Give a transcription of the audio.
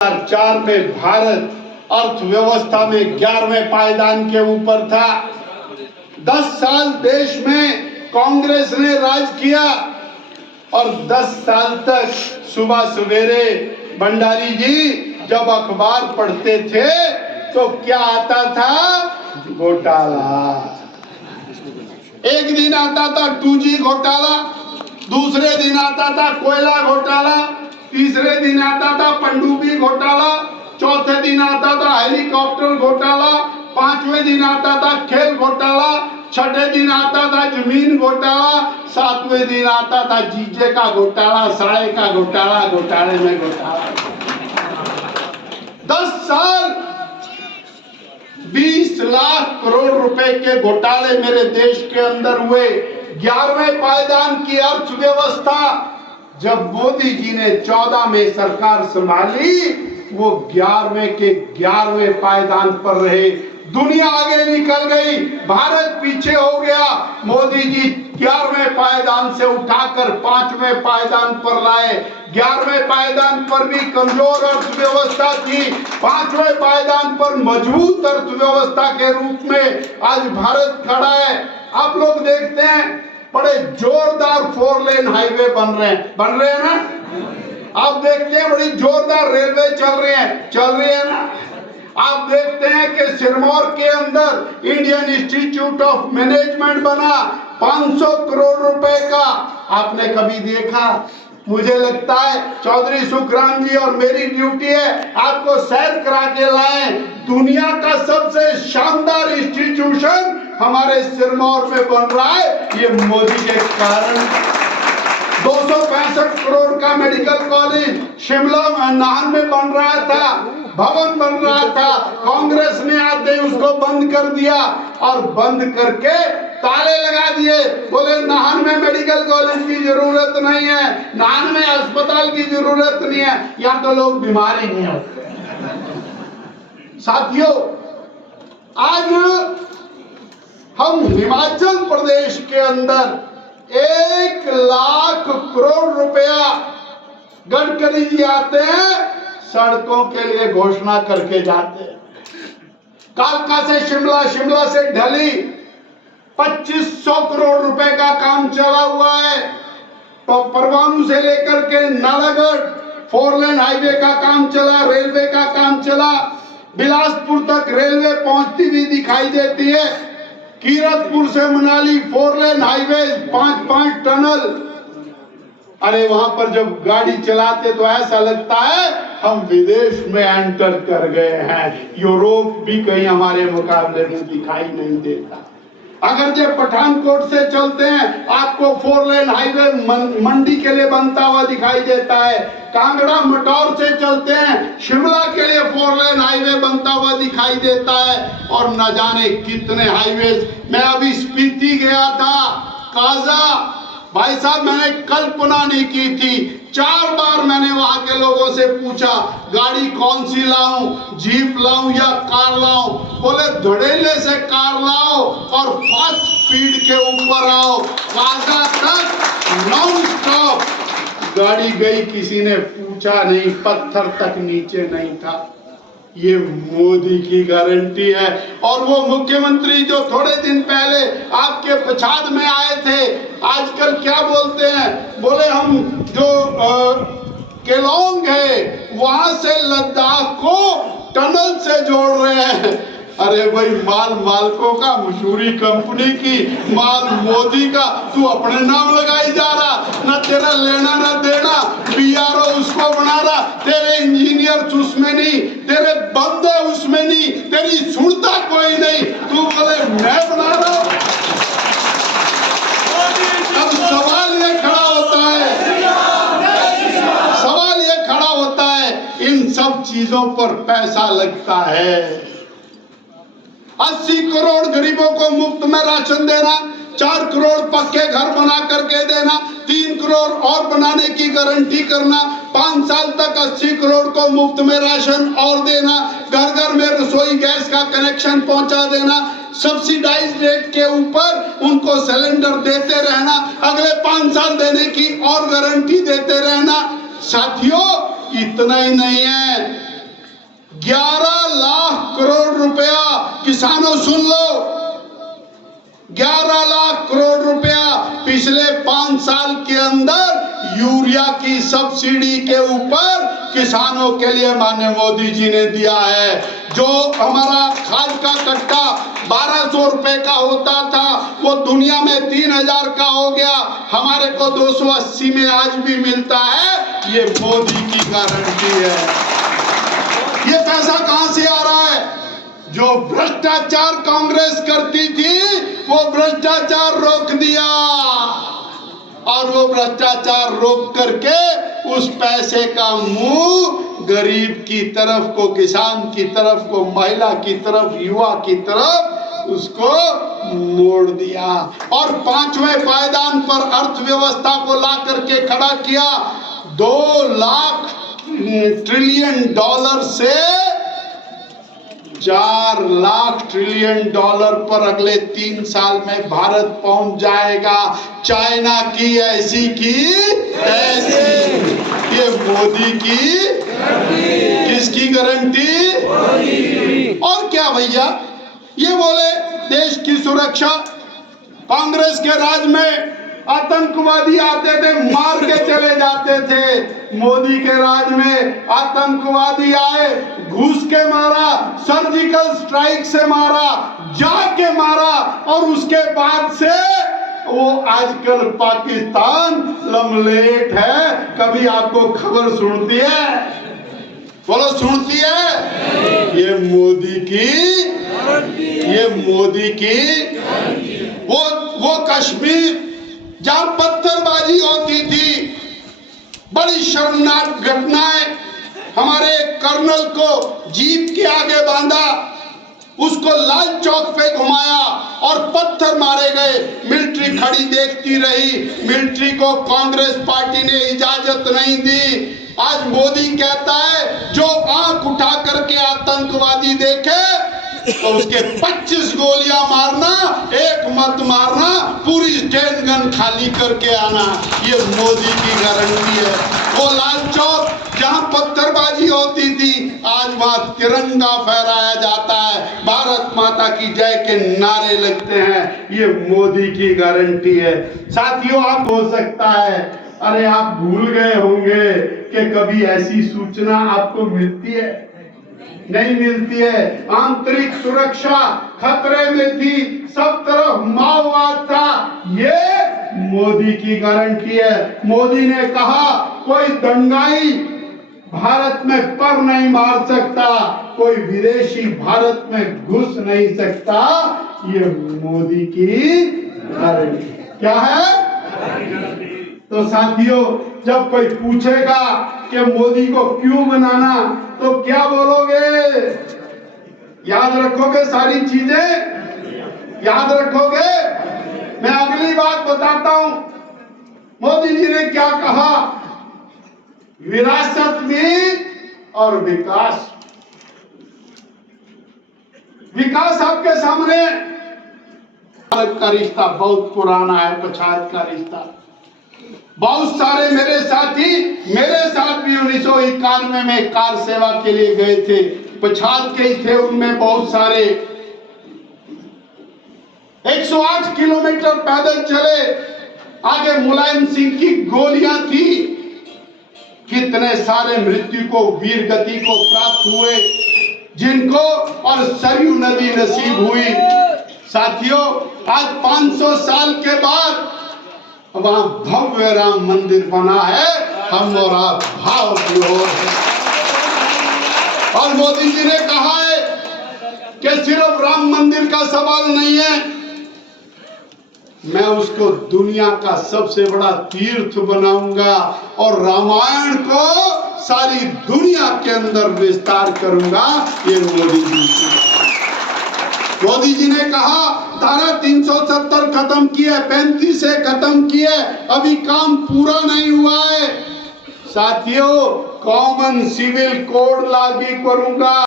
2004 में भारत अर्थव्यवस्था में 11वें पायदान के ऊपर था। 10 साल देश में कांग्रेस ने राज किया और 10 साल तक सुबह सवेरे भंडारी जी जब अखबार पढ़ते थे तो क्या आता था? घोटाला। एक दिन आता था 2G घोटाला, दूसरे दिन आता था कोयला घोटाला, तीसरे दिन आता था पनडुब्बी घोटाला, चौथे दिन आता था हेलीकॉप्टर घोटाला, पांचवें दिन आता था खेल घोटाला, छठे दिन आता था जमीन घोटाला, सातवें दिन आता था जीजे का घोटाला, साए का घोटाला, घोटाले में घोटाला। 10 साल 20 लाख करोड़ रुपए के घोटाले मेरे देश के अंदर हुए। 11वें पायदान की अर्थव्यवस्था जब मोदी जी ने 14 में सरकार संभाली, वो 11वें के 11वें पायदान पर रहे। दुनिया आगे निकल गई, भारत पीछे हो गया। मोदी जी 11वें पायदान से उठाकर 5वें पायदान पर लाए। 11वें पायदान पर भी कमजोर अर्थव्यवस्था थी, 5वें पायदान पर मजबूत अर्थव्यवस्था के रूप में आज भारत खड़ा है। आप लोग देखते हैं बड़े जोरदार 4 लेन हाईवे बन रहे हैं ना। आप देखते हैं बड़ी जोरदार रेलवे चल रही है ना। आप देखते हैं कि सिरमौर के अंदर इंडियन इंस्टीट्यूट ऑफ मैनेजमेंट बना 500 करोड़ रुपए का। आपने कभी देखा? मुझे लगता है चौधरी सुखराम जी और मेरी ड्यूटी है आपको सैर करा के लाएं। दुनिया का सबसे शानदार इंस्टीट्यूशन हमारे सिरमौर में बन रहा है, ये मोदी के कारण। 265 करोड़ का मेडिकल कॉलेज शिमला नाहन में बन रहा था, भवन बन रहा था। कांग्रेस ने आते ही उसको बंद कर दिया और बंद करके ताले लगा दिए। बोले नाहन में मेडिकल कॉलेज की जरूरत नहीं है, नाहन में अस्पताल की जरूरत नहीं है, यहाँ तो लोग बीमार ही नहीं होते। साथियों, आज हम हिमाचल प्रदेश के अंदर 1 लाख करोड़ रुपया गडकरी जी आते हैं, सड़कों के लिए घोषणा करके जाते हैं। कालका से शिमला, शिमला से ढली 2500 करोड़ रुपए का काम चला हुआ है। तो परवाणु से लेकर के नालागढ़ 4 लेन हाईवे का काम चला, रेलवे का काम चला, बिलासपुर तक रेलवे पहुंचती हुई दिखाई देती है। कीरतपुर से मनाली 4 लेन हाईवे, 5 टनल। अरे वहां पर जब गाड़ी चलाते तो ऐसा लगता है हम विदेश में एंटर कर गए हैं। यूरोप भी कहीं हमारे मुकाबले में दिखाई नहीं देता। अगर जब पठानकोट से चलते हैं आपको 4 लेन हाईवे मंडी के लिए बनता हुआ दिखाई देता है। कांगड़ा मटौर से चलते हैं शिमला के लिए 4 लेन हाईवे बनता हुआ दिखाई देता है, और न जाने कितने हाईवे। मैं अभी स्पीति गया था, काजा। भाई साहब, मैंने कल्पना नहीं की थी। 4 बार मैंने वहां के लोगों से पूछा गाड़ी कौन सी लाऊं, जीप लाऊं या कार लाऊं? बोले धड़ेले से कार लाओ और फास्ट स्पीड के ऊपर आओ। काजा तक नॉन स्टॉप गाड़ी गई, किसी ने पूछा नहीं, पत्थर तक नीचे नहीं था। ये मोदी की गारंटी है। और वो मुख्यमंत्री जो थोड़े दिन पहले आपके पछाड़ में आए थे, आजकल क्या बोलते हैं? बोले हम जो केलोंग है वहां से लद्दाख को टनल से जोड़ रहे हैं। अरे भाई, माल मालकों का, मशहूरी कंपनी की, माल मोदी का, तू अपने नाम लगाई जा रहा। न तेरा लेना न देना, बीआरओ उसको बना रहा, तेरे इंजीनियर उसमें नहीं, तेरे बंदे उसमें नहीं, तेरी सुनता कोई नहीं, तू बोले मैं बना रहा हूं। अब सवाल ये खड़ा होता है, इन सब चीजों पर पैसा लगता है। 80 करोड़ गरीबों को मुफ्त में राशन देना, 4 करोड़ पक्के घर बना करके देना, 3 करोड़ और बनाने की गारंटी करना, 5 साल तक 80 करोड़ को मुफ्त में राशन और देना, घर घर में रसोई गैस का कनेक्शन पहुंचा देना, सब्सिडाइज रेट के ऊपर उनको सिलेंडर देते रहना, अगले 5 साल देने की और गारंटी देते रहना। साथियों, इतना ही नहीं है, यूरिया की सब्सिडी के ऊपर किसानों के लिए माननीय मोदी जी ने दिया है। जो हमारा खाद का कट्टा 1200 रुपए का होता था वो दुनिया में 3000 का हो गया, हमारे को 280 में आज भी मिलता है। ये मोदी की गारंटी है। ये पैसा कहां से आ रहा है? जो भ्रष्टाचार कांग्रेस करती थी वो भ्रष्टाचार रोक दिया, और वो भ्रष्टाचार रोक करके उस पैसे का मुंह गरीब की तरफ को, किसान की तरफ को, महिला की तरफ, युवा की तरफ उसको मोड़ दिया। और 5वें पायदान पर अर्थव्यवस्था को ला करके खड़ा किया। 2 लाख ट्रिलियन डॉलर से 4 लाख ट्रिलियन डॉलर पर अगले 3 साल में भारत पहुंच जाएगा। चाइना की ऐसी की ऐसी। ये मोदी की किसकी गारंटी? और क्या भैया, ये बोले देश की सुरक्षा। कांग्रेस के राज में आतंकवादी आते थे, मार के चले जाते थे। मोदी के राज में आतंकवादी आए, घुस के मारा, सर्जिकल स्ट्राइक से मारा, जाके मारा, और उसके बाद से वो आजकल पाकिस्तान लमलेट है। कभी आपको खबर सुनती है? बोलो, सुनती है? ये मोदी की वो कश्मीर जहां पत्थरबाजी होती थी, बड़ी शर्मनाक घटनाएं। हमारे कर्नल को जीप के आगे बांधा, उसको लाल चौक पे घुमाया और पत्थर मारे गए। मिलिट्री खड़ी देखती रही, मिलिट्री को कांग्रेस पार्टी ने इजाजत नहीं दी। आज मोदी कहता है जो आंख उठा करके आतंकवादी देखे तो उसके 25 गोलियां मारना, 1 मत मारना, पूरी स्टेन गन खाली करके आना। ये मोदी की गारंटी है। वो लाल चौक जहां पत्थरबाजी होती थी, आज वहां तिरंगा फहराया जाता है, भारत माता की जय के नारे लगते हैं। ये मोदी की गारंटी है। साथियों, आप हो सकता है अरे आप भूल गए होंगे कि कभी ऐसी सूचना आपको मिलती है? नहीं मिलती है। आंतरिक सुरक्षा खतरे में थी, सब तरफ माओवाद था। ये मोदी की गारंटी है। मोदी ने कहा कोई दंगाई भारत में पर नहीं मार सकता, कोई विदेशी भारत में घुस नहीं सकता। ये मोदी की गारंटी क्या है? तो साथियों, जब कोई पूछेगा कि मोदी को क्यों बनाना, तो क्या बोलोगे? याद रखोगे? सारी चीजें याद रखोगे? मैं अगली बात बताता हूं। मोदी जी ने क्या कहा? विरासत भी और विकास। विकास आपके सामने। भारत का रिश्ता बहुत पुराना है, पछात का रिश्ता। बहुत सारे मेरे साथी मेरे साथ भी 1991 में कार सेवा के लिए गए थे, पछात के ही थे। उनमें बहुत सारे 108 किलोमीटर पैदल चले। आगे मुलायम सिंह की गोलियां थी। कितने सारे मृत्यु को, वीर गति को प्राप्त हुए, जिनको और सरयू नदी नसीब हुई। साथियों, आज 500 साल के बाद वहां भव्य राम मंदिर बना है। हम और आप भाव की ओर है। और मोदी जी ने कहा है कि सिर्फ राम मंदिर का सवाल नहीं है, मैं उसको दुनिया का सबसे बड़ा तीर्थ बनाऊंगा और रामायण को सारी दुनिया के अंदर विस्तार करूंगा। ये मोदी जी ने कहा धारा 370 खत्म की है, 35 से खत्म की है, अभी काम पूरा नहीं हुआ है। साथियों, कॉमन सिविल कोड लागू करूंगा।